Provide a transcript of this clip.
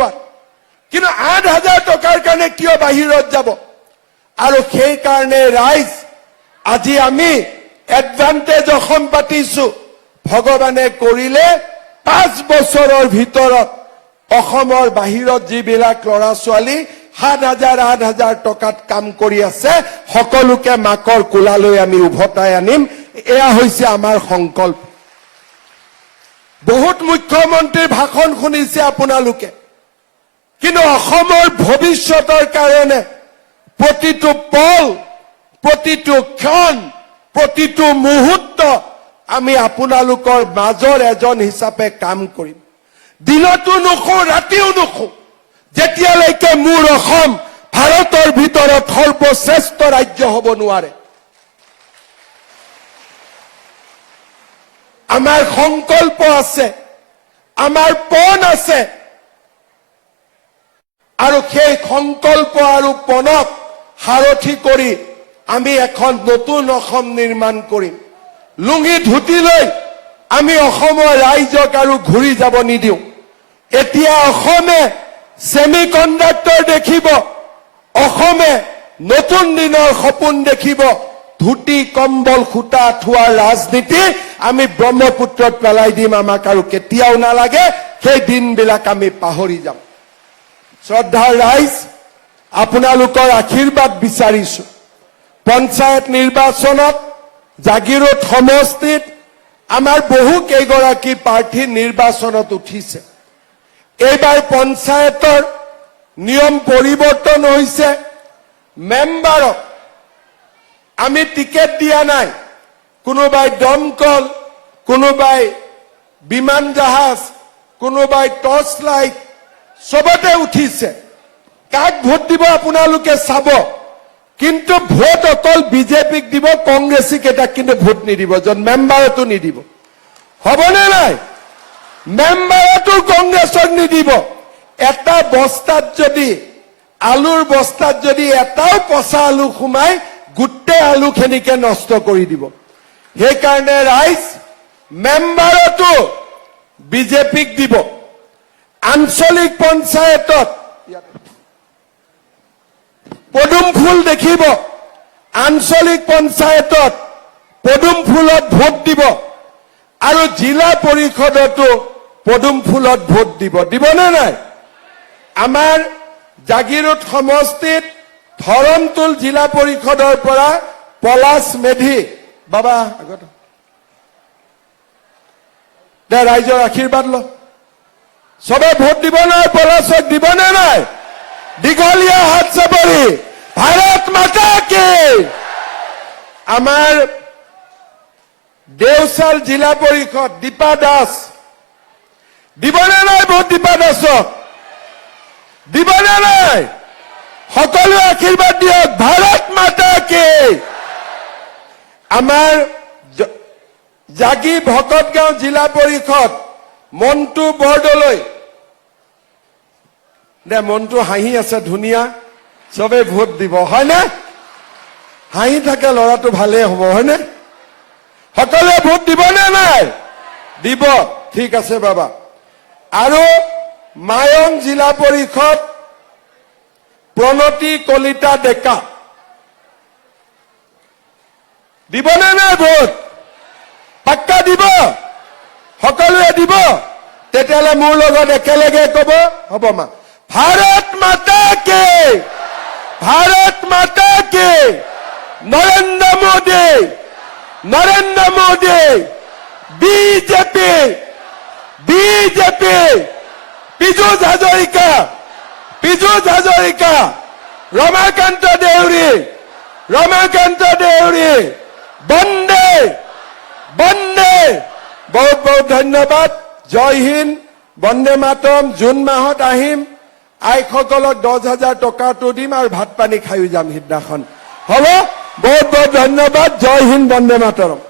যোৱা কিন্তু 8,000 টকাৰ কাৰণে কিয় বাহিৰত যাব আৰু সেই কাৰণে ৰাইজ আজি আমি এডভান্টেজ অসম পাতিছো ভগৱানে কৰিলে 5 বছৰৰ ভিতৰত অসমৰ বাহিৰত যিবিলাক ল'ৰা ছোৱালী 7,000 8,000 টকাত কাম কৰি আছে সকলোকে মাকৰ কোলালৈ আমি উভতাই আনিম এয়া হৈছে আমাৰ সংকল্প বহুত মুখ্যমন্ত্ৰীৰ ভাষণ শুনিছে আপোনালোকে কিন্তু অসমৰ ভৱিষ্যতৰ কাৰণে প্ৰতিটো পল প্ৰতিটো ক্ষণ প্ৰতিটো মুহূৰ্ত আমি আপোনালোকৰ মাজৰ এজন হিচাপে কাম কৰিম দিনতো নুখো ৰাতিও নুখো যেতিয়ালৈকে মোৰ অসম ভাৰতৰ ভিতৰত সৰ্বশ্ৰেষ্ঠ ৰাজ্য হ'ব নোৱাৰে আমাৰ সংকল্প আছে আমাৰ পণ আছে আৰু সেই সংকল্প আৰু পণক সাৰথি কৰি আমি এখন নতুন অসম নিৰ্মাণ কৰিম লুঙি ধুতি লৈ আমি অসমৰ ৰাইজক আৰু ঘূৰি যাব নিদিও এতিয়া অসমে সেমিকন্ডাক্টৰ দেখিব অসমে নতুন দিনৰ সপোন দেখিব ধুতি কম্বল খুটা থোৱাৰ ৰাজনীতি আমি ব্ৰহ্মপুত্ৰত পেলাই দিম আমাক আৰু কেতিয়াও নালাগে সেই দিনবিলাক আমি পাহৰি যাম শ্ৰদ্ধাৰ ৰাইজ আপোনালোকৰ আশীৰ্বাদ বিচাৰিছো পঞ্চায়ত নিৰ্বাচনত জাগিৰোড সমষ্টিত আমাৰ বহু কেইগৰাকী প্ৰাৰ্থী নিৰ্বাচনত উঠিছে এইবাৰ পঞ্চায়তৰ নিয়ম পৰিৱৰ্তন হৈছে মেম্বাৰক আমি টিকেট দিয়া নাই কোনোবাই দমকল কোনোবাই বিমান জাহাজ কোনোবাই টৰ্চ লাইট সবতে উঠিছে কাক ভোট দিব আপোনালোকে চাব কিন্তু ভোট অকল বিজেপিক দিব কংগ্ৰেছীক এটা কিন্তু ভোট নিদিব জন মেম্বাৰতো নিদিব হবনে নাই মেম্বাৰতো কংগ্ৰেছক নিদিব এটা বস্তাত যদি আলুৰ বস্তাত যদি এটাও পচা আলু খুমাই গুট্টে আলু খেনিকে নষ্ট কৰি দিব সেই কাৰণে ৰাইজ মেম্বাৰতো বিজেপিক দিব আঞ্চলিক পঞ্চায়তত পদুম ফুল দেখিব আঞ্চলিক পঞ্চায়তত পদুম ফুলত ভোট দিব আৰু জিলা পৰিষদতো পদুম ফুলত ভোট দিব দিবনে নাই আমাৰ জাগিৰোড সমষ্টিত ধৰমতুল জিলা পৰিষদৰ পৰা পলাশ মেধি বাবা আগত দে ৰাইজৰ আশীৰ্বাদ ল সবে ভোট দিব নাই পলাশক দিবনে নাই দীঘলীয়া হাত চাপৰি ভাৰত মাতা কি আমাৰ দেওচাল জিলা পৰিষদ দীপা দাস দিবনে নাই ভোট দীপা দাসক দিবনে নাই সকলোৱে আশীৰ্বাদ দিয়ক ভাৰত মাতা কি আমাৰ জাগি ভকতগাঁও জিলা পৰিষদ মন্টু বৰদলৈ দে মনটো হাঁহি আছে ধুনীয়া সবে ভোট দিব হয়নে হাঁহি থাকে ল'ৰাটো ভালেই হ'ব হয়নে সকলোৱে ভোট দিবনে নাই দিব ঠিক আছে বাবা আৰু মায়ং জিলা পৰিষদ প্ৰণতি কলিতা ডেকা দিবনে নাই ভোট পাক্কা দিব সকলোৱে দিব তেতিয়াহ'লে মোৰ লগত একেলগে ক'ব হ'ব মা भारत माता के नरेंद्र मोदी बीजेपी पीयूष हाजरिका रमाकांत देउरी बंदे बहुत बहुत धन्यवाद जय हिंद बंदे मातरम जून माहत আহিম আইসকলক 10,000 টকাটো দিম আৰু ভাত পানী খাই যাম সিদিনাখন হ'ব বহুত বহুত ধন্যবাদ জয় হিন্দ বন্দে মাতৰম